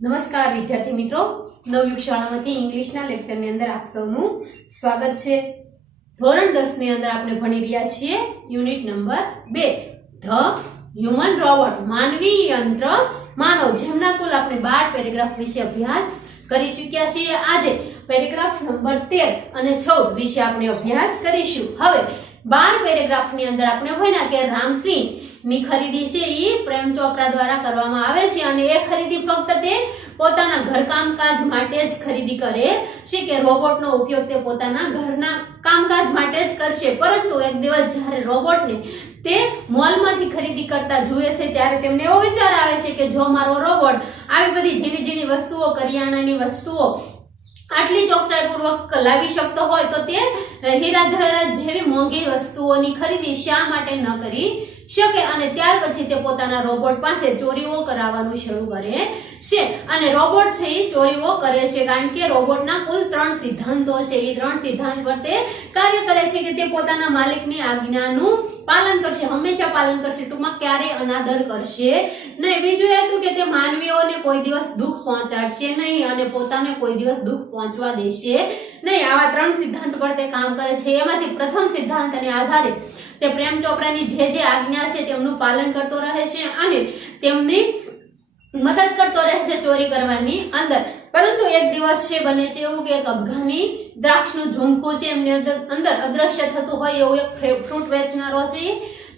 નમસ્કાર વિદ્યાર્થી મિત્રો, નવયુગ શાળામાંથી ઇંગ્લિશના લેક્ચરની અંદર આપ સૌનું સ્વાગત છે। ધોરણ 10 ની અંદર આપણે ભણી રહ્યા છીએ unit number 2 the human robot, માનવી યંત્ર માનવ, જેમના કુલ આપણે 12 પેરેગ્રાફ વિશે અભ્યાસ કરી ચૂક્યા છીએ। આજે પેરેગ્રાફ નંબર 13 અને 14 વિશે આપણે અભ્યાસ કરીશું। હવે 12 પેરેગ્રાફની અંદર આપણે ભણ્યા કે રામસિંહ ની ખરીદી છે એ પ્રેમ ચોપરા દ્વારા કરવામાં આવે છે અને એ ખરીદી ફક્ત તે પોતાના ઘર કામકાજ માટે જ ખરીદી કરે છે કે રોબોટનો ઉપયોગ તે પોતાના ઘરના કામકાજ માટે જ કરશે। પરંતુ એક દિવસ જ્યારે રોબોટને તે મોલમાંથી ખરીદી કરતા જુએ છે ત્યારે તેમને એવો વિચાર આવે છે કે જો મારો રોબોટ આવી બધી ઝીણી ઝીણી વસ્તુઓ, કરિયાણાની વસ્તુઓ આટલી ચોકસાઈપૂર્વક લાવી શકતો હોય તો તે હીરા જવાહરાત જેવી મોંઘી વસ્તુઓની ખરીદી શા માટે ન કરી શકે। અને ત્યાર પછી તે પોતાના રોબોટ પાસે ચોરીઓ કરાવવાનું શરૂ કરે છે અને રોબોટ છે એ ચોરીઓ કરે છે કારણ કે રોબોટના કુલ 3 સિદ્ધાંતો છે। એ 3 સિદ્ધાંત પર તે કાર્ય કરે છે કે તે પોતાના માલિકની આજ્ઞાનું પાલન કરશે, હંમેશા પાલન કરશે, ટૂંકમાં ક્યારેય અનાદર કરશે નહીં। બીજું એ હતું કે તે માનવીઓને કોઈ દિવસ દુઃખ પહોંચાડશે નહીં અને પોતાને કોઈ દિવસ દુઃખ પહોંચવા દેશે નહીં। આવા 3 સિદ્ધાંત પર તે કામ કરે છે। એમાંથી પ્રથમ સિદ્ધાંતને આધારે તે પ્રેમ ચોપરાની જે આજ્ઞા છે તેમનું પાલન કરતો રહે છે અને તેમની મદદ કરતો રહે છે ચોરી કરવાની અંદર। પરંતુ એક દિવસ છે બને છે એવું કે એક અફઘાની દ્રાક્ષનું ઝુમખું છે એમની અંદર અદ્રશ્ય થતું હોય એવું એક ફ્રૂટ વેચનારો છે એ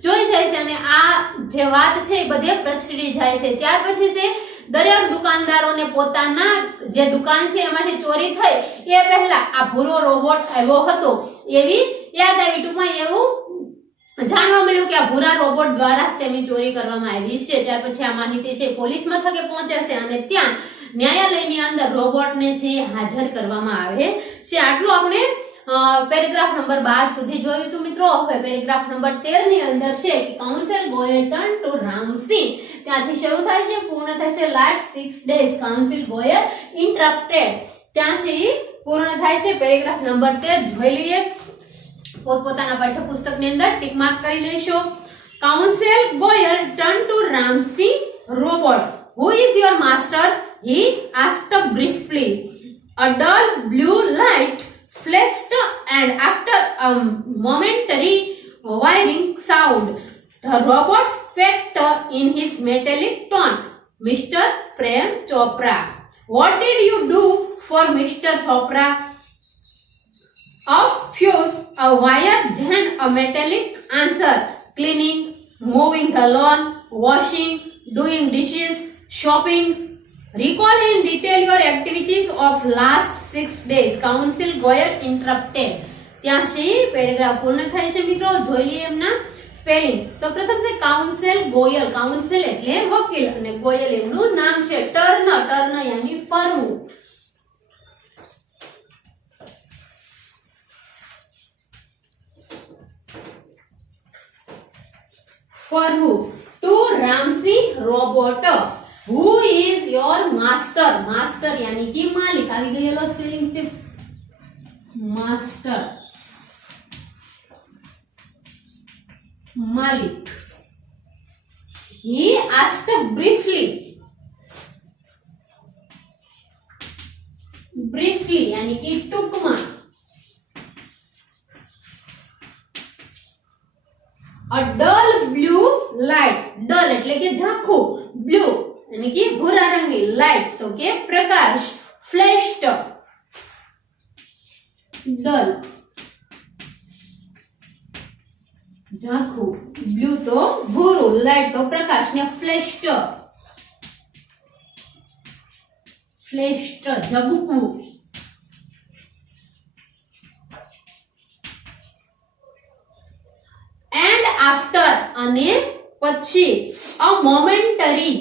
જોઈ જાય છે અને આ જે વાત છે એ બધે પ્રસરી જાય છે। ત્યાર પછી છે દરેક દુકાનદારોને પોતાના જે દુકાન છે એમાંથી ચોરી થઈ એ પહેલા આ ભૂરો રોબોટ આવ્યો હતો એવી યાદ આવી। ટૂંકમાં એવું જાણવા મળ્યું કે આ ભૂરા રોબોટ દ્વારા જ તેમની ચોરી કરવામાં આવી છે। ત્યાર પછી આ માહિતી છે પોલીસ મથકે પહોંચે છે અને ત્યાં ન્યાયાલયની અંદર રોબોટને છે હાજર કરવામાં આવે છે। આટલું આપણે પેરેગ્રાફ નંબર 12 સુધી જોયું હતું મિત્રો। હવે પેરેગ્રાફ નંબર 13 ની અંદર છે કે counsel Goyal turn to Ramsingh, ત્યાંથી શરૂ થાય છે, પૂર્ણ થાય છે last 6 days counsel Goyal interrupted, ત્યાં છે પૂર્ણ થાય છે। પેરેગ્રાફ નંબર 13 જોઈ લઈએ, પોતપોતાના પાઠ્યપુસ્તકની અંદર ટિક માર્ક કરી લેશો। Counsel Goyal turn to Ramsingh robot, who is your master? He asked briefly. A dull blue light flashed and after a momentary whirring sound, the robot squeaked in his metallic tone, Mr. Prem Chopra. What did you do for Mr. Chopra? A fuse, a wire, then a metallic answer. Cleaning, moving the lawn, washing, doing dishes, shopping. Recall in detail your activities of last 6 days. Council Goyal interrupted. ત્યાં છે paragraph પૂર્ણ થાય છે મિત્રો। જોઈ લઈએ એમના spelling. સૌપ્રથમ છે કાઉન્સિલ ગોયલ, કાઉન્સિલ એટલે વકીલ અને ગોયલ એમનું નામ છે। ટર્ન, ટર્ન યાની ફરવું, ફરવું। To Ramsingh robot, who is your master? Master યાની કે માલિક, આવી ગયેલો સ્પેલિંગ છે માસ્ટર, માલિક। he asked briefly, briefly યાની કે ટૂંકમાં। a dull blue light, dull એટલે કે ઝાંખું, blue यानी कि भूरा रंगी, लाइट तो के प्रकाश, फ्लैश्ड डल झाखू, ब्लू तो भूरू, लाइट तो प्रकाश ने फ्लैश्ड, फ्लैश्ड झबकू। एंड आफ्टर अने પછી a momentary,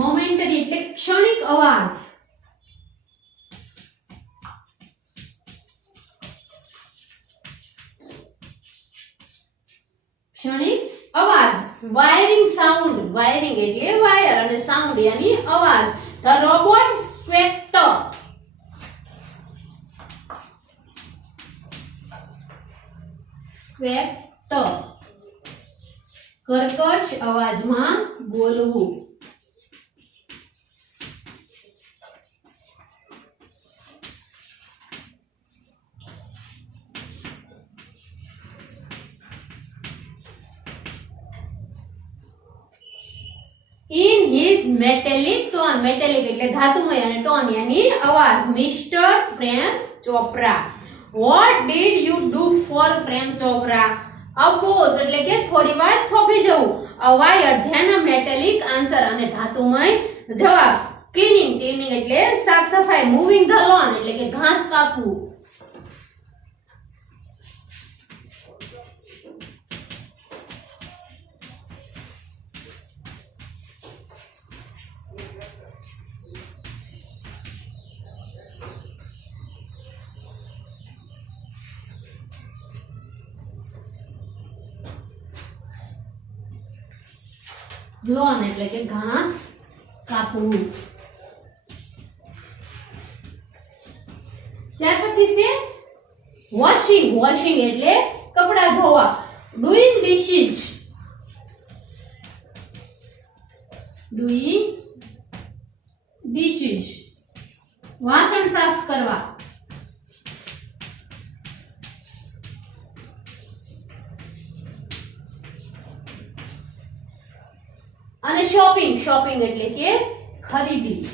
મોમેન્ટરી એટલે ક્ષણિક અવાજ, ક્ષણિક અવાજ। વાયરિંગ સાઉન્ડ, વાયરિંગ એટલે વાયર અને સાઉન્ડ યાની અવાજ। The robot squeaked, સ્પેક્ટ કર્કશ અવાજમાં બોલવું. In his metallic tone, metallic એટલે ધાતુમય અને tone यानी અવાજ. Mister Prem Chopra. What did you do for Prem Chopra? Oppose એટલે કે થોડી વાર થોભી જવું. અવાય અધ્યાના મેટેલિક આન્સર અને ધાતુમય જવાબ. ક્લીનિંગ, ક્લીનિંગ એટલે સાફ સફાઈ. મૂવિંગ ધ લોન એટલે કે ઘાસ કાપવું. લોન એટલે કે ઘાસ કાપવું. ત્યાર પછી છે વોશિંગ. વોશિંગ એટલે કપડા ધોવા. ડુઈંગ ડિશિસ, ડુઈંગ ડિશિસ વાસણ સાફ કરવા. અને શોપિંગ, શોપિંગ એટલે કે ખરીદી.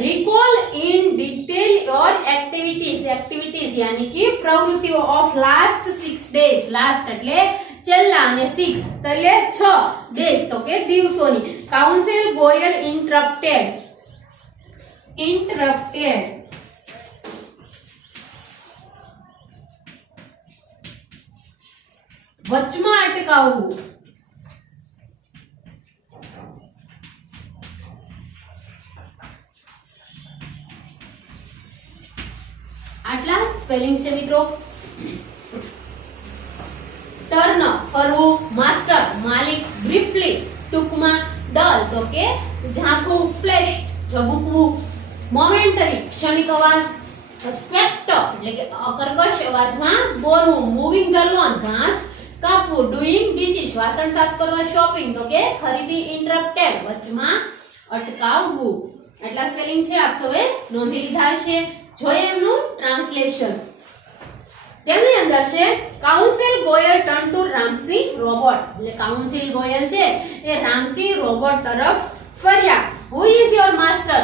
Recall in detail your activities. Activities यानी कि प्रवृत्तिओ ऑफ लास्ट 6 डेज. लास्ट એટલે છેલ્લા અને 6 એટલે 6 ડેઝ તો કે દિવસોની. Council Goyal interrupted. interrupted વચમાં અટકાવવું. આટલા સ્પેલિંગ છે મિત્રો. ટર્ન ફરવું, માસ્ટર માલિક, બ્રીફલી ટૂંકમાં, ડલ તો કે ઝાંખું, ફ્લેશ ઝબૂકવું, મોમેન્ટરી ક્ષણિક અવાજ, સ્પેક્ટ એટલે કે કર્કશ અવાજમાં બોલવું, મૂવિંગ ધ લોન ઘાસ કાપવું, ડુઈંગ ડિશિસ વાસણ સાફ કરવા, શોપિંગ તો કે ખરીદી, ઇન્ટરપ્ટેડ વચમાં અટકાવવું. આટલા સ્પેલિંગ છે આપ સૌએ નોંધી લીધા છે. જોઈએ એમનું ટ્રાન્સલેશન. તેમની અંદર છે counsel Goyal turn to Ramsey robot. એટલે કાઉન્સિલ ગોયલ છે એ રામસી રોબોટ તરફ ફર્યા. Who is your master?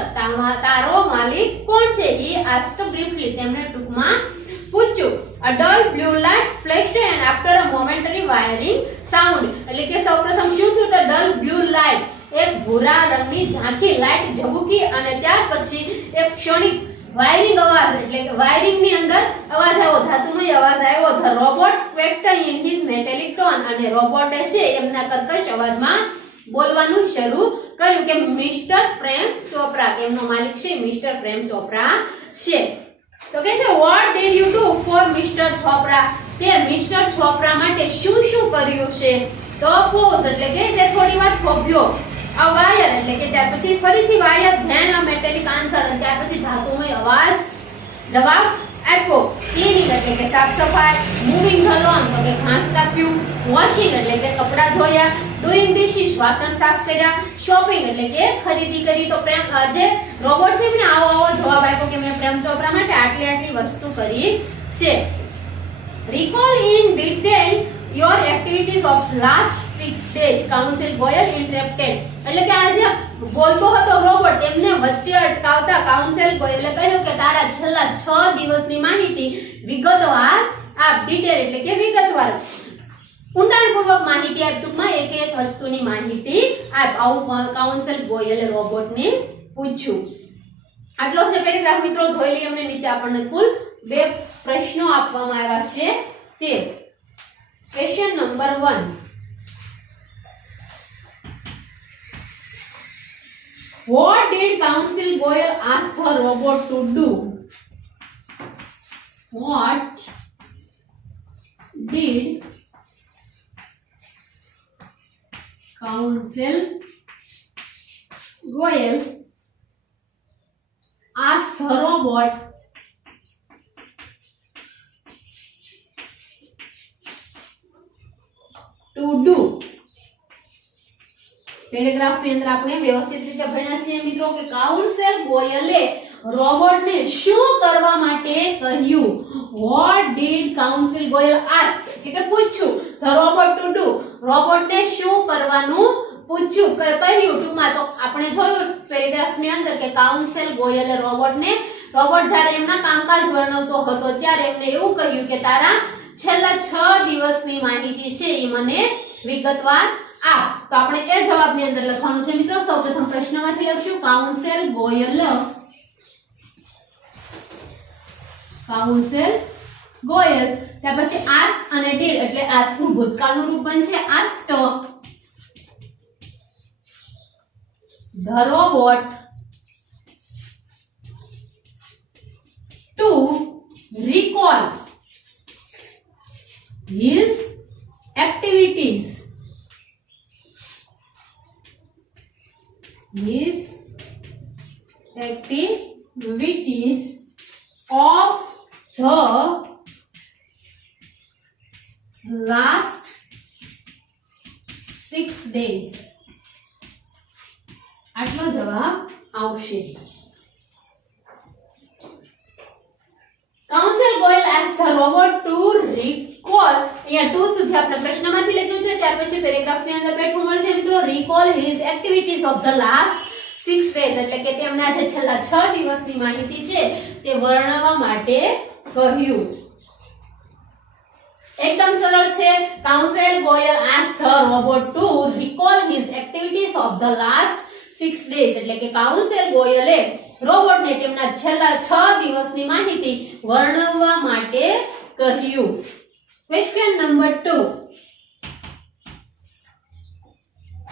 તારો માલિક કોણ છે? He asked briefly. તેમણે ટૂંકમાં પૂછ્યું. A dull blue light flashed and after a momentary wiring sound. એટલે કે સૌપ્રથમ શું થયું? તો dull blue light એક ભૂરા રંગની ઝાંખી લાઈટ ઝબૂકી અને ત્યાર પછી એક ક્ષણિક વાયરિંગ અવાજ એટલે કે વાયરિંગ ની અંદર અવાજ આવ્યો, ધાતુમય અવાજ આવ્યો. The robot squeaked in his metallic tone. અને રોબોટે છે એમના કર્કશ અવાજમાં બોલવાનું શરૂ કર્યું કે મિસ્ટર પ્રેમ ચોપરા. એમનો માલિક છે મિસ્ટર પ્રેમ ચોપરા છે. તો કે છે what did you do for mister Chopra? તે મિસ્ટર ચોપરા માટે શું શું કર્યું છે? તો પોઝ એટલે કે તે થોડી વાર થોભ્યો. આ વાયર એટલે કે ત્યાર પછી ફરીથી વાયર, ધ્યાન મેટેલિક આન્સર અને ત્યાર પછી ધાતુમય અવાજ જવાબ આપ્યો. ક્લીનિંગ એટલે કે સાફ સફાઈ, મૂવિંગ ધ લોન તો કે ઘાસ કાપ્યું, વોશિંગ એટલે કે કપડા ધોયા, ડુઈંગ ડિશિસ વાસણ સાફ કર્યા, શોપિંગ એટલે કે ખરીદી કરી. તો પ્રેમ જે રોબોટ છે ને આવો જવાબ આપ્યો કે મેં પ્રેમ ચોપરા માટે આટલી આટલી વસ્તુ કરી છે. Recall in detail your activities of last 6 days. Council Goyal interrupted. એટલે કે આ જે બોલતો હતો રોબોટ તેમને વચ્ચે અટકાવતા કાઉન્સિલ ગોયલે કહ્યું કે તારા છેલ્લા 6 દિવસની માહિતી વિગતવાર આપ. ડિટેલ એટલે કે વિગતવાર, ઊંડાણપૂર્વક માહિતી આપ. ટૂંકમાં એક એક વસ્તુની માહિતી આપ. આવું કાઉન્સિલ ગોયલે રોબોટને પૂછ્યું. આટલો છે પેરેગ્રાફ મિત્રો. જોઈ લઈએ અમને નીચે આપણને કુલ 2 પ્રશ્નો આપવામાં આવ્યા છે. તે question number 1. What did Council Goyal ask the robot to do? What did Council Goyal asked the robot to do. Paragraph ની અંદર આપણે વ્યવસ્થિત રીતે ભણ્યા છીએ મિત્રો કે કાઉન્સેલ ગોયલે રોબોટ ને શું કરવા માટે કહ્યું. What did counsel Goyal ask એટલે કે પૂછ્યું the robot to do. Robot ને શું કરવાનું પૂછ્યું કહ્યું. ટૂંકમાં તો આપણે જોયું પેરેગ્રાફ ની અંદર કે કાઉન્સેલ ગોયલે રોબોટ જ્યારે એમના કામકાજ વર્ણવતો હતો ત્યારે એમને એવું કહ્યું કે તારા છેલ્લા 6 દિવસની માહિતી છે એ મને વિગતવાર આપ. તો આપણે એ જવાબની અંદર લખવાનું છે મિત્રો. સૌપ્રથમ પ્રશ્નમાંથી લખશું કાઉન્સેલ ગોયલ ત્યાર પછી આસ્ક અને ડીડ એટલે આસ્ક નું ભૂતકાળનું રૂપ બનશે asked the robot to recall his activities of the last 6 days. આટલો જવાબ આવશે. Counsel Goyal asked the robot to recall. અહીંયા 2 સુધી આપણે પ્રશ્નમાંથી લખ્યું છે. ત્યાર પછી પેરેગ્રાફની અંદર બેઠું મળશે મિત્રો recall his activities of the last 6 days એટલે કે તેમના જે છેલ્લા 6 દિવસની માહિતી છે તે વર્ણવવા માટે કહ્યું. એકદમ સરળ છે. Counsel Goyal asked the robot to recall his activities of the last 6 days એટલે કે કાઉન્સેલ ગોયલે રોબોટને તેમના છેલ્લા 6 દિવસની માહિતી વર્ણવવા માટે કહ્યું. Question number 2.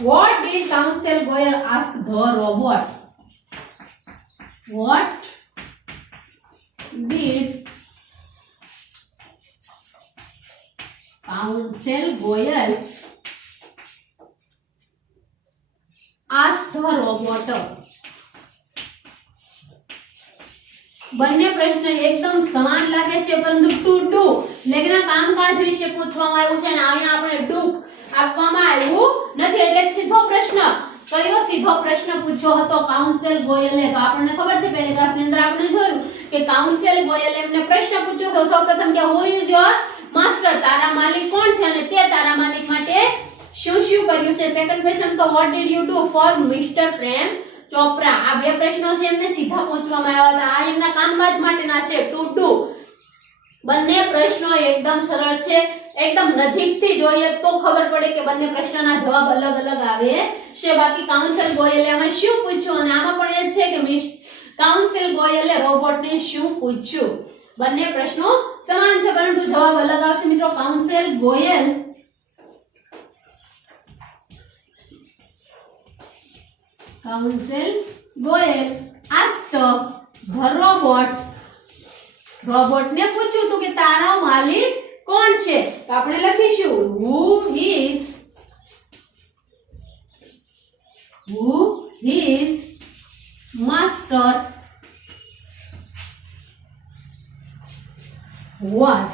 What did Counsel Goyal ask the robot? What did Counsel Goyal ask the robot? બંને પ્રશ્ન એકદમ સમાન લાગે છે પરંતુ ટુ ડુ એટલે કામકાજ વિશે પૂછવામાં આવ્યું છે અને અહીંયા આપણે ડુ આપવામાં આવ્યું નથી એટલે સીધો પ્રશ્ન કયો સીધો પ્રશ્ન પૂછ્યો હતો કાઉન્સેલ ગોયલે. તો આપણને ખબર છે પેરેગ્રાફ ની અંદર આપણે જોયું કે કાઉન્સેલ ગોયલે એમને પ્રશ્ન પૂછ્યો તો સૌપ્રથમ કે હુ ઇઝ યોર માસ્ટર તારા માલિક કોણ છે અને તે તારા માલિક માટે શું શું કર્યું છે. સેકન્ડ ક્વેશ્ચન તો what did you do for mister Prem Chopra. આ બે પ્રશ્નો છે એમને સીધા પૂછવામાં આવ્યા હતા. આ એમના કામકાજ માટેના છે ટુ ડુ. બંને પ્રશ્નો એકદમ સરળ છે. એકદમ નજીકથી જોઈએ તો ખબર પડે કે બંને પ્રશ્નના જવાબ અલગ અલગ આવે છે. બાકી કાઉન્સેલ ગોયલે આમાં શું પૂછ્યું અને આમાં પણ એ છે કે કાઉન્સેલ ગોયલે રોબોટને શું પૂછ્યું. બંને પ્રશ્નો સમાન છે પરંતુ જવાબ અલગ આવશે મિત્રો. Counsel Goyal asked the robot ને પૂછ્યું તો કે તારો માલિક કોણ છે. તો આપણે લખીશું who his master was.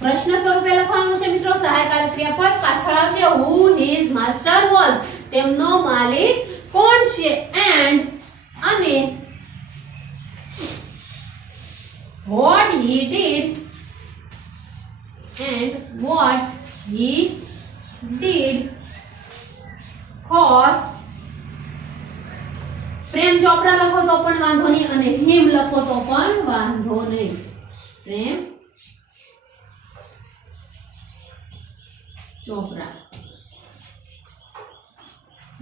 પ્રશ્ન સ્વરૂપે લખવાનું છે મિત્રો. સહાયકારક ક્રિયાપદ પાછળ આવશે who his master was તેમનો માલિક કોણ છે and અને what he did for Prem Chopra લખો તો પણ વાંધો નહીં અને હિમ લખો તો પણ વાંધો નહીં. પ્રેમ ચોપરા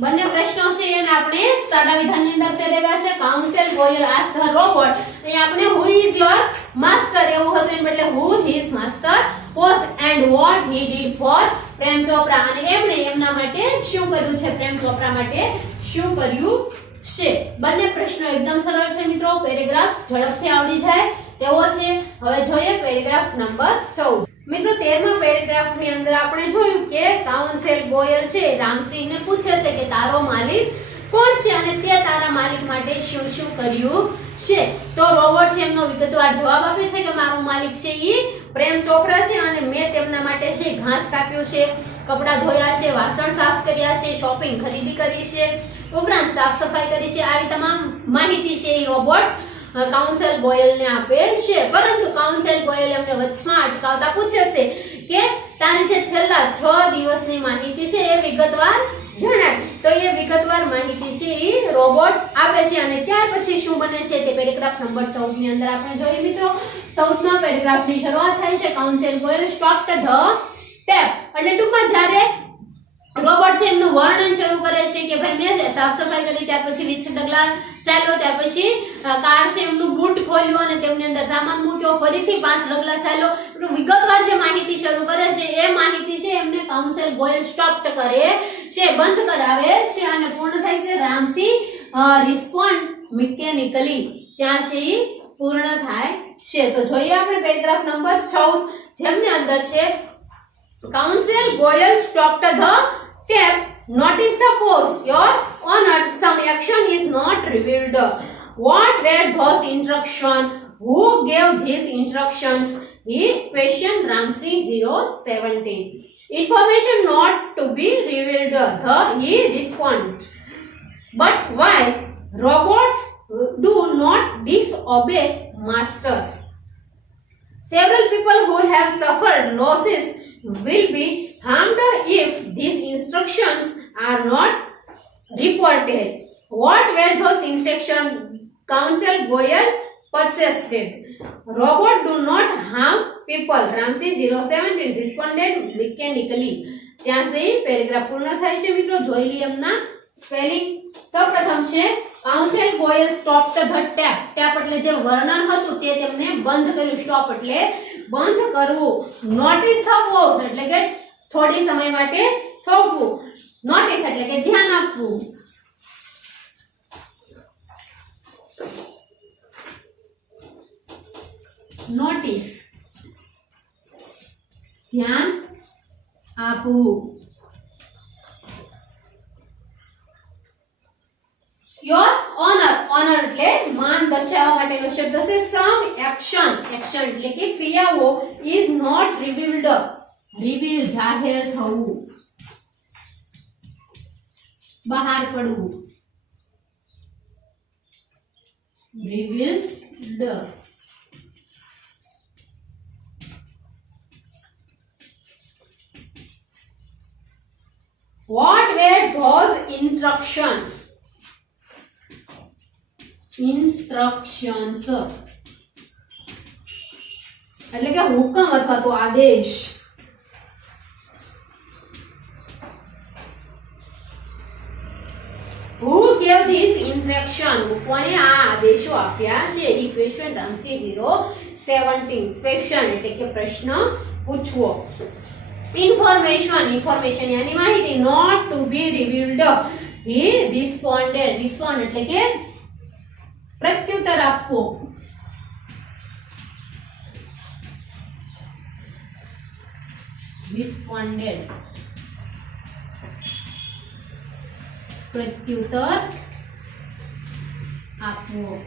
બંને પ્રશ્નો છે અને આપણે સાદા વિધાનની અંદર ફેરવ્યા છે. Counsel Goyal asked the robot. અહીં આપણે who is your master એવું હતું એને બદલે who his master was and what he did for Prem Chopra અને એમણે એમના માટે શું કર્યું છે પ્રેમ ચોપરા માટે શું કર્યું છે. બંને પ્રશ્નો એકદમ સરળ છે મિત્રો. પેરેગ્રાફ ઝડપથી આવડી જાય તેવો છે. હવે જોઈએ પેરેગ્રાફ નંબર 14. મિત્રો 13મા પેરેગ્રાફ ની અંદર આપણે જોયું કે કાઉન્સેલ ગોયલ છે રામસિંહ ને પૂછે છે કે તારો માલિક કોણ છે અને તે તારા માલિક માટે શું શું કર્યું છે? તો રોબોટ છે એમનો વિગતવાર જવાબ આપે છે કે મારો માલિક છે ઈ પ્રેમ ચોપરા છે અને મેં તેમના માટે છે ઘાસ કાપ્યું છે, કપડાં ધોયા છે, વાસણ સાફ કર્યા છે, શોપિંગ ખરીદી કરી છે, ઉપરાંત સાફ સફાઈ કરી છે. આવી તમામ માહિતી છે એ રોબોટ કાઉન્સેલ બોયલને આપે છે. પરંતુ કાઉન્સેલ બોયલ એમને વચમાં અટકાવતા પૂછે છે કે તારી જે છેલ્લા 6 દિવસની માહિતી છે એ વિગતવાર જણાવ. તો એ વિગતવાર માહિતી છે એ રોબોટ આપે છે અને ત્યાર પછી શું બને છે તે પેરેગ્રાફ નંબર 14 ની અંદર આપણે જોઈએ મિત્રો. 14મા પેરેગ્રાફની શરૂઆત થાય છે counsel Boyle stopped the tap. એટલે ટૂંકમાં જ્યારે રોબોટ છે એમનું વર્ણન શરૂ કરે છે કે ભાઈ મેં સાફ સફાઈ કરી, ત્યાર પછી 20 ડગલા ચાલ્યો, ત્યાર પછી કાર છે એમનું બૂટ ખોલ્યું અને તેમની અંદર સામાન મૂક્યો, ફરીથી 5 ડગલા ચાલ્યો. વિગતવાર જે માહિતી શરૂ કરે છે એ માહિતી છે એમને કાઉન્સેલ બોયલ સ્ટોપ્ડ કરે છે, બંધ કરાવે છે અને પૂર્ણ થાય છે રામસી રિસ્પોન્ડ મિકેનિકલી. ત્યાં છે એ પૂર્ણ થાય છે. તો જોઈએ આપણે પેરેગ્રાફ નંબર 14 જેમની અંદર છે Counsel Boyle stopped the tap. Notice the pause. Your Honor, some action is not revealed. What were those instructions? Who gave these instructions? He questioned Ramsey 017. Information not to be revealed. He responded. But why? Robots do not disobey masters. Several people who have suffered losses will be harmed if these instructions are not reported. What were those instructions? Counsel Boyle persisted. Robots do not harm people. Ramsey 017 responded mechanically. ત્યાં છે paragraph પૂર્ણ થાય છે મિત્રો. જોઈ લઈએ એમના spelling. સૌપ્રથમ છે counsel Boyle stopped the tape. Tape એટલે જે વર્ણન હતું તે તેમને બંધ કર્યું. સ્ટોપ એટલે બંધ કરવું. નોટિસ ધ પોઝ એટલે કે થોડી સમય માટે થોભવું. નોટિસ એટલે કે ધ્યાન આપવું. નોટિસ ધ્યાન આપવું. Your honour. ઓનર એટલે માન દર્શાવવા માટેનો શબ્દ છે. સમ એક્શન. એક્શન એટલે કે ક્રિયાઓ ઇઝ નોટ રિવીલ્ડ. રિવીલ જાહેર થવું, બહાર પડવું. Revealed. What were those instructions? Instructions એટલે કે હુકમ અથવા તો આદેશ. Who gave these instructions? કોણે આ આદેશો આપ્યા છે? ઈ ક્વેશ્ચન રામસી 017. ક્વેશ્ચન એટલે કે પ્રશ્ન પૂછવો. Information. Information यानी माहिती. Not to be revealed. He responded. Respond એટલે કે પ્રત્યુત્તર આપવો. Responded પ્રત્યુત્તર આપવો.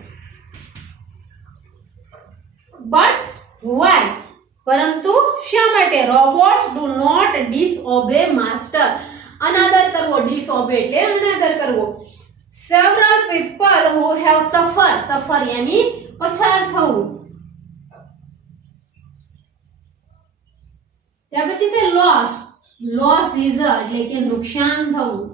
But why? પરંતુ શા માટે? Robots do not disobey master. અનાદર કરવો. ડિસઓબે એટલે અનાદર કરવો. સેવરલ પીપલ હુ હેવ સફર. સફર યાની પછાર થવું. ત્યાર પછી છે લોસ. લોસ ઇઝ એટલે કે નુકસાન થવું.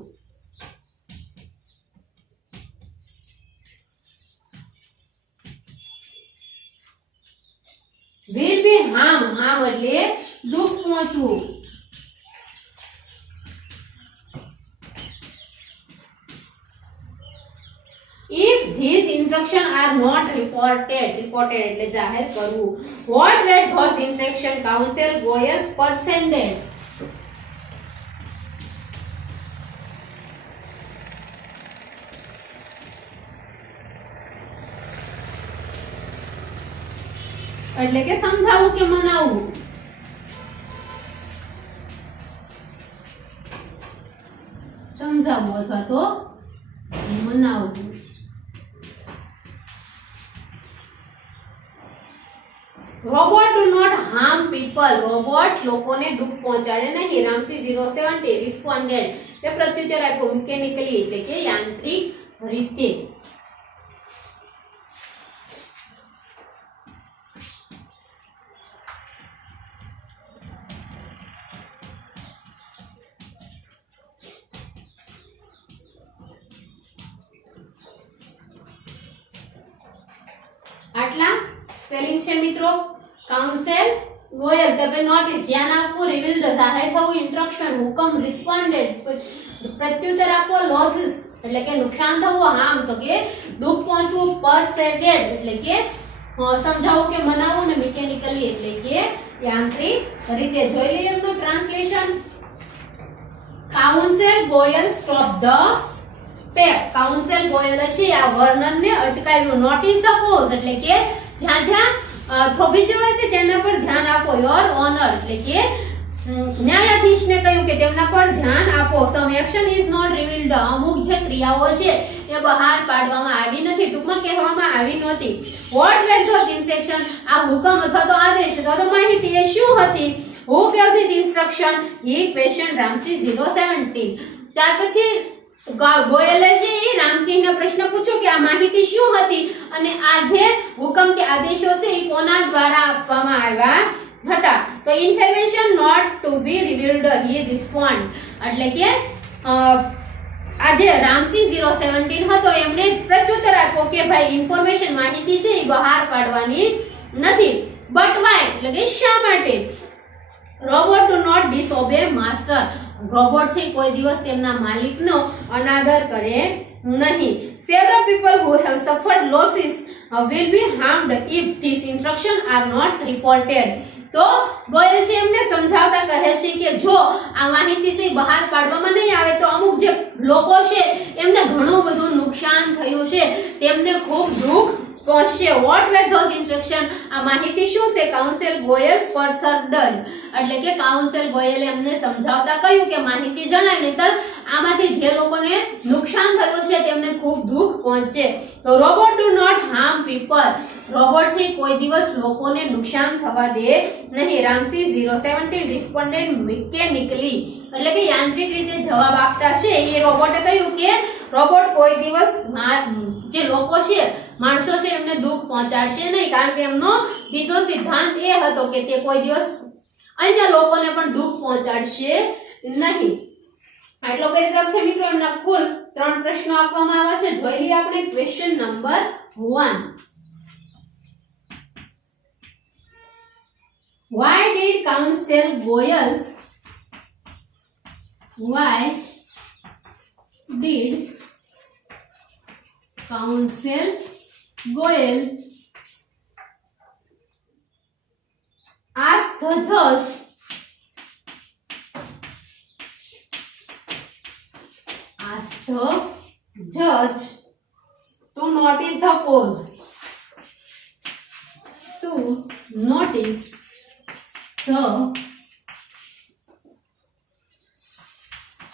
will be harm. harm એટલે દુઃખ પહોંચવું. if these instructions are not reported. reported એટલે જાહેર કરવું. what were those instructions? Counsel Boyle persisted. એટલે કે સમજાવવું કે મનાવવું. સમજાવવું અથવા તો મનાવવું. Robot do not harm people. Robot લોકોને દુઃખ પહોંચાડે નહીં. રામસી 070 રિસ્પોન્ડેડ, તે પ્રત્યુત્તર આપ્યો મિકેનિકલી એટલે કે યાંત્રિક રીતે. આટલા સ્પેલિંગ છે મિત્રો. કાઉન્સેલ ગોયલ, તમે નોટિસ ધ્યાન આપવું, રિવીલ્ડ જાહેર થવું, ઇન્સ્ટ્રક્શન હુકમ, રિસ્પોન્ડેડ પ્રત્યુત્તર આપવો, લોસીસ એટલે કે નુકસાન થવું, હાર્મ તો કે દુઃખ પહોંચવું, પરસેડેડ એટલે કે સમજાવવું કે મનાવવું, ને મિકેનિકલી એટલે કે યાંત્રિક રીતે. જોઈ લઈએ એમનું translation. Counsel Goyal stop the tape. Counsel ગોયલે છે આ વર્ણનને અટકાવ્યું. નોટિસ ધ પોઝ એટલે કે જ્યાં જ્યાં થોભી જોવે છે તેના પર ધ્યાન આપો. યોર ઓનર એટલે કે ન્યાયાધીશને કહ્યું કે તેમના પર ધ્યાન આપો. સમ એક્શન ઇઝ નોટ રિવીલ્ડ. અમુક જે ક્રિયાઓ છે એ બહાર પાડવામાં આવી નથી, ટૂંકમાં કહેવામાં આવી નહોતી. What were those instruction. આ હુકમ અથવા તો આદેશ અથવા તો માહિતી એ શું હતી? Who gave this instruction? He question રામસી 070. ત્યાર પછી ગોયલે છે એ રામસિંહને પ્રશ્ન પૂછ્યો કે આ માહિતી શું હતી અને આ જે હુકમ કે આદેશો છે એ કોના દ્વારા આપવામાં આવ્યા હતા? તો information not to be revealed he respond એટલે કે આજે રામસિંહ 017 હતો એમણે પ્રત્યુત્તર આપ્યો કે ભાઈ ઇન્ફોર્મેશન માહિતી છે એ બહાર પાડવાની નથી. બટ વાય એટલે કે શા માટે? Robot do not disobey master. Robot છે કોઈ દિવસ તેમના માલિકનો અનાદર કરે નહીં. Several people who have suffered losses will be harmed if these instructions are not reported. તો ગોયલ છે એમને સમજાવતા કહે છે કે જો આ માહિતી છે બહાર પાડવામાં નહીં આવે તો અમુક જે લોકો છે એમને ઘણું બધું નુકસાન થયું છે, તેમને ખૂબ દુઃખ પહોંચશે. What were those instruction? આ માહિતી શું છે? કાઉન્સેલ ગોયલ પરસર્ડન એટલે કે કાઉન્સેલ ગોયલે એમને સમજાવતા કહ્યું કે માહિતી જણાય નહીતર આમાંથી જે લોકોને નુકસાન થયું છે તેમને ખૂબ દુઃખ પહોંચે. તો robot do not harm people. Robot છે કોઈ દિવસ લોકોને નુકસાન થવા દે નહીં. રામસી 017 રિસ્પોન્ડેડ મિકેનિકલી એટલે કે યાંત્રિક રીતે જવાબ આપતા છે. એ રોબોટે કહ્યું કે રોબોટ કોઈ દિવસ જે લોકો છે માણસો છે એમને દુઃખ પહોંચાડશે નહીં, કારણ કે એમનો બીજો સિદ્ધાંત એ હતો કે તે કોઈ દિવસ અન્ય લોકોને પણ દુઃખ પહોંચાડશે નહીં. આટલો પેરેગ્રાફ છે મિત્રો. એમના કુલ 3 પ્રશ્નો આપવામાં આવ્યા છે. જોઈ લઈએ આપણે question number 1. Why did Counsel Goyal ask the judge to notice the pause.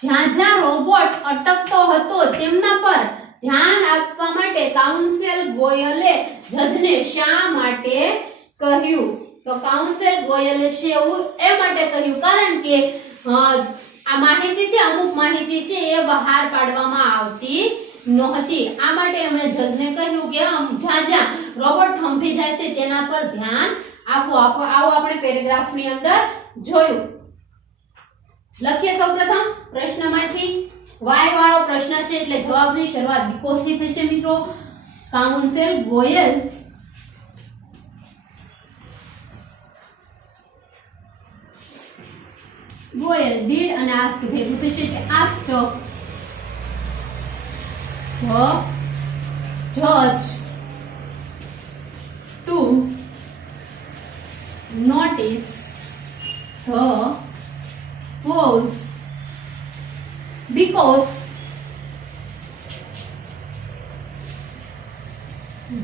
જ્યાં જ્યાં રોબોટ અટકતો હતો તેમના પર ધ્યાન આપવા માટે કાઉન્સેલ ગોયલે જજને શા માટે કહ્યું? તો કાઉન્સેલ ગોયલે છે એવું એ માટે કહ્યું કારણ કે આ માહિતી છે, અમુક માહિતી છે એ બહાર પાડવામાં આવતી નહોતી. આ માટે એમણે જજને કહ્યું કે જ્યાં જ્યાં રોબોટ થંભી જાય છે તેના પર ધ્યાન આપો. આવો આપણે પેરેગ્રાફની અંદર જોયું. લખીએ સૌપ્રથમ પ્રશ્નમાંથી. વાય વાળો પ્રશ્ન છે એટલે જવાબની શરૂઆત બીકોઝ થી થશે મિત્રો. કાઉન્સેલ ગોયલ ડીડ અને આસ્ક ભેગું થશે એટલે ask the judge to notice the pause because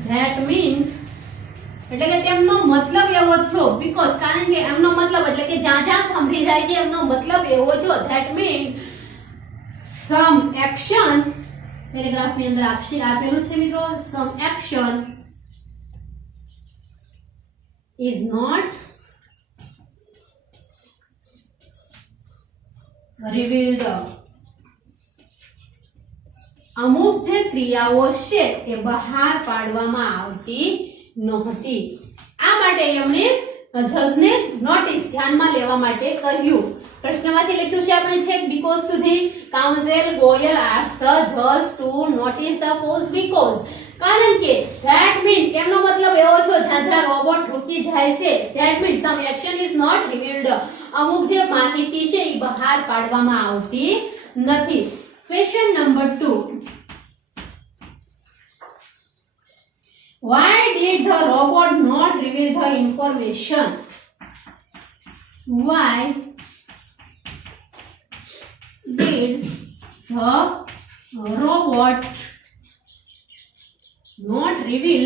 that means એટલે કે તેમનો મતલબ એવો થયો બીકોઝ કારણ કે એમનો મતલબ એટલે કે જ્યાં જ્યાં થંભી જાય છે એમનો મતલબ એવો થયો. that means some action પેરેગ્રાફની અંદર આપેલું છે મિત્રો, સમ એક્શન ઇઝ નોટ રિવીલ્ડ. અમુક જે ક્રિયાઓ છે એ બહાર પાડવામાં આવતી નહોતી. આ માટે એમણે જજને નોટિસ ધ્યાનમાં લેવા માટે કહ્યું. પ્રશ્નમાંથી લખ્યું છે આપણે છેક બીકોઝ સુધી. કાઉન્સિલ ગોયલ આસ્ક્ડ ધ જજ to notice the pause because. કારણ કે ધેટ મીન એમનો મતલબ એવો છે જ્યાં જ્યાં રોબોટ રૂકી જાય છે, that mean some action is not revealed. અમુક જે માહિતી છે એ બહાર પાડવામાં આવતી નથી. Question number 2. Why did the robot not reveal the information? Why did the robot not reveal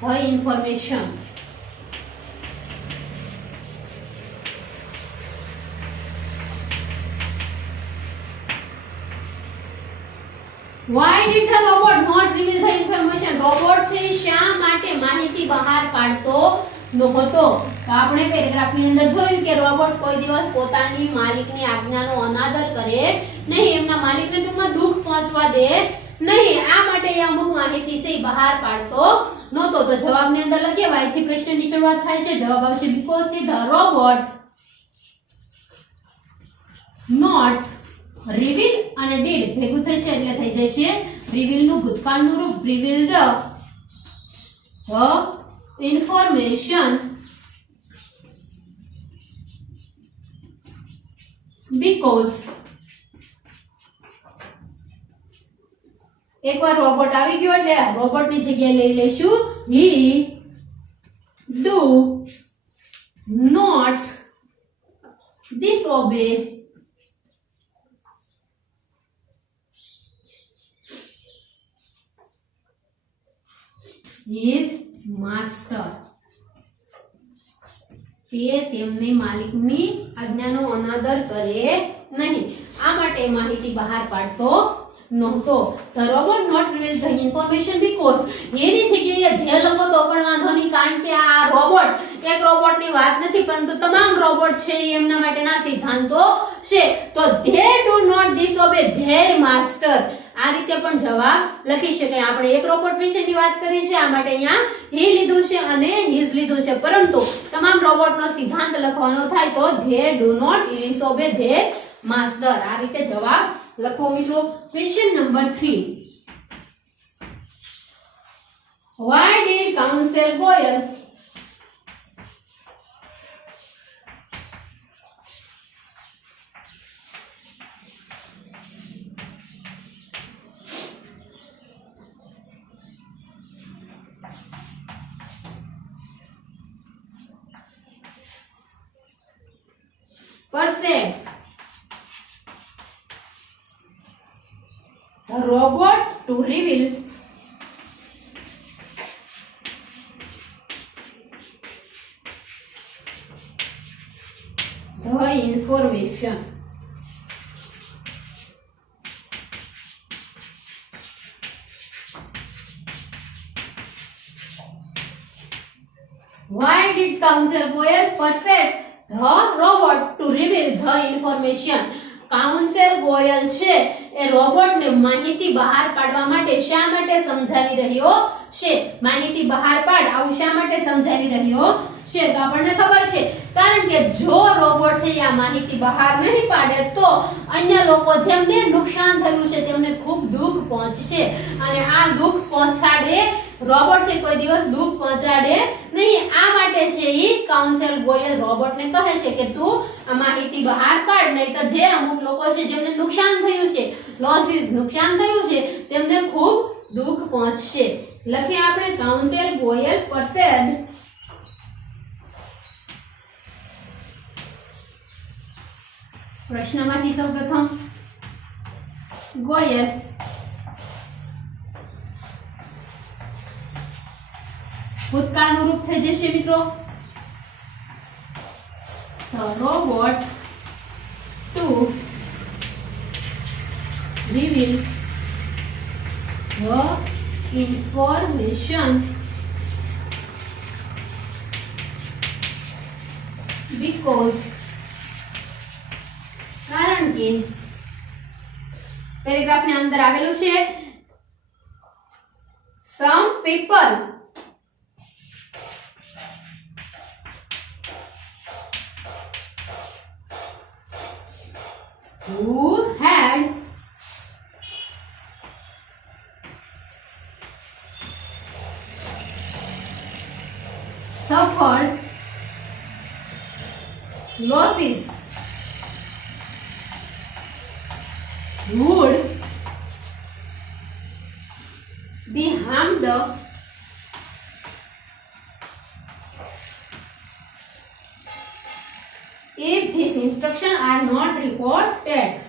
the information? Why did the robot not reveal the information? Robot છે શા માટે માહિતી બહાર પાડતો નહોતો? તો આપણે પેરેગ્રાફની અંદર જોયું કે રોબોટ કોઈ દિવસ પોતાની માલિકની આજ્ઞાનો અનાદર કરે નહીં, એમના માલિકને ટૂંકમાં દુઃખ પહોંચવા દે નહીં. આ માટે એ અમુક માહિતી છે બહાર પાડતો નહોતો. તો જવાબની અંદર લખીએ why થી પ્રશ્નની શરૂઆત થાય છે. જવાબ આવશે because થી the robot not reveal અને did ભેગું થશે એટલે થઈ જશે reveal નું ભૂતકાળનું રૂપ, revealed the information because. એકવાર રોબોટ આવી ગયો એટલે રોબોટની જગ્યાએ લઈ લેશું he do not disobey his master. તે તેમની માલિકની આજ્ઞાનો અનાદર કરે નહીં. આ માટે માહિતી બહાર પાડતો નહોતો. The robot not reveal the information because એની જગ્યાએ ધ્યેય લખો તો પણ વાંધો નહીં, કારણ કે આ રોબોટ એક રોબોટની વાત નથી પરંતુ તમામ રોબોટ છે એ એમના માટેના સિદ્ધાંતો છે. તો they do not disobey their master. આ રીતે પણ જવાબ લખી શકાય. આપણે એક રોબોટ વિશેની વાત કરી છે, આ માટે અહીંયા he લીધું છે અને his લીધું છે, પરંતુ તમામ રોબોટનો સિદ્ધાંત લખવાનો થાય તો they do not disobey their master. આ રીતે જવાબ લખો મિત્રો. Question number 3. Why did Council Goyal perceive the robot to reveal the information? Why did Council Goyal persuade the robot to reveal the information? Counsel Goyal છે એ રોબોટને માહિતી બહાર પાડવા માટે શા માટે સમજાવી રહ્યો છે? માહિતી બહાર પાડ આવું શા માટે સમજાવી રહ્યો છે? તો આપણને ખબર છે, કારણ કે જો રોબોટ છે આ માહિતી બહાર નહીં પાડે તો અન્ય લોકો જેમને નુકસાન થયું છે તેમને ખૂબ દુઃખ પહોંચશે, અને આ દુઃખ પહોંચાડે રોબોટ છે કોઈ દિવસ દુઃખ પહોંચાડે નહીં. આ માટે છે ઈ કાઉન્સેલ ગોયલ રોબોટને કહે છે કે તું આ માહિતી બહાર પાડ, નહીં તો જે અમુક લોકો છે જેમને નુકસાન થયું છે, લોસીસ નુકસાન થયું છે, તેમને ખૂબ દુઃખ પહોંચશે. લખીએ આપણે કાઉન્સેલ ગોયલ પરસેડ પ્રશ્નમાંથી સૌપ્રથમ ગોયલ ભૂતકાળનું રૂપ થઈ જશે મિત્રો. the robot to reveal the information because કારણ કે પેરેગ્રાફ ની અંદર આવેલું છે some people who had suffered losses would be harmed if these instructions are not reported.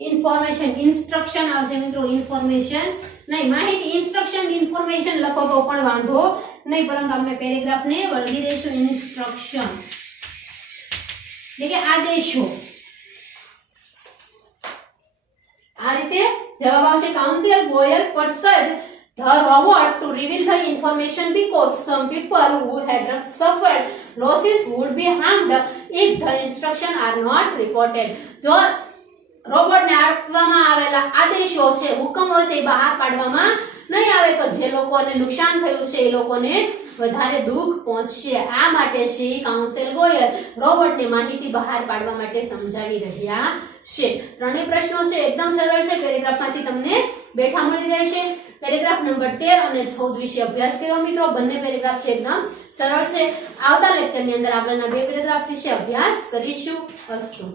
Information instruction આવશે મિત્રો ઇન્ફોર્મેશન નહીં માહિતી ઇન્સ્ટ્રક્શન ઇન્ફોર્મેશન લખો તો પણ વાંધો નહીં પરંતુ આપણે પેરેગ્રાફ ને વળગી દઈશું ઇન્સ્ટ્રક્શન એટલે કે આદેશો આ રીતે જવાબ આવશે council Goyal persuade the robot to reveal the information because some people who had suffered losses would be harmed if the instructions are not reported. જો રોબોટ ને આપવામાં આવેલા આદેશો છે હુકમો છે બહાર પાડવામાં નહીં આવે તો જે લોકોને નુકસાન થયું છે એ લોકોને વધારે દુઃખ પહોંચશે આ માટે શ્રી કાઉન્સિલ ગોયલ રોબોટને માહિતી બહાર પાડવા માટે સમજાવી રહ્યા છે ત્રણેય પ્રશ્નો છે એકદમ સરળ છે પેરેગ્રાફમાંથી તમને બેઠા મળી રહેશે પેરેગ્રાફ નંબર 13 અને 14 વિશે અભ્યાસ કરો મિત્રો બંને પેરેગ્રાફ છે એકદમ સરળ છે આવતા લેક્ચરની અંદર આગળના બે પેરેગ્રાફ વિશે અભ્યાસ કરીશું અસ્તુ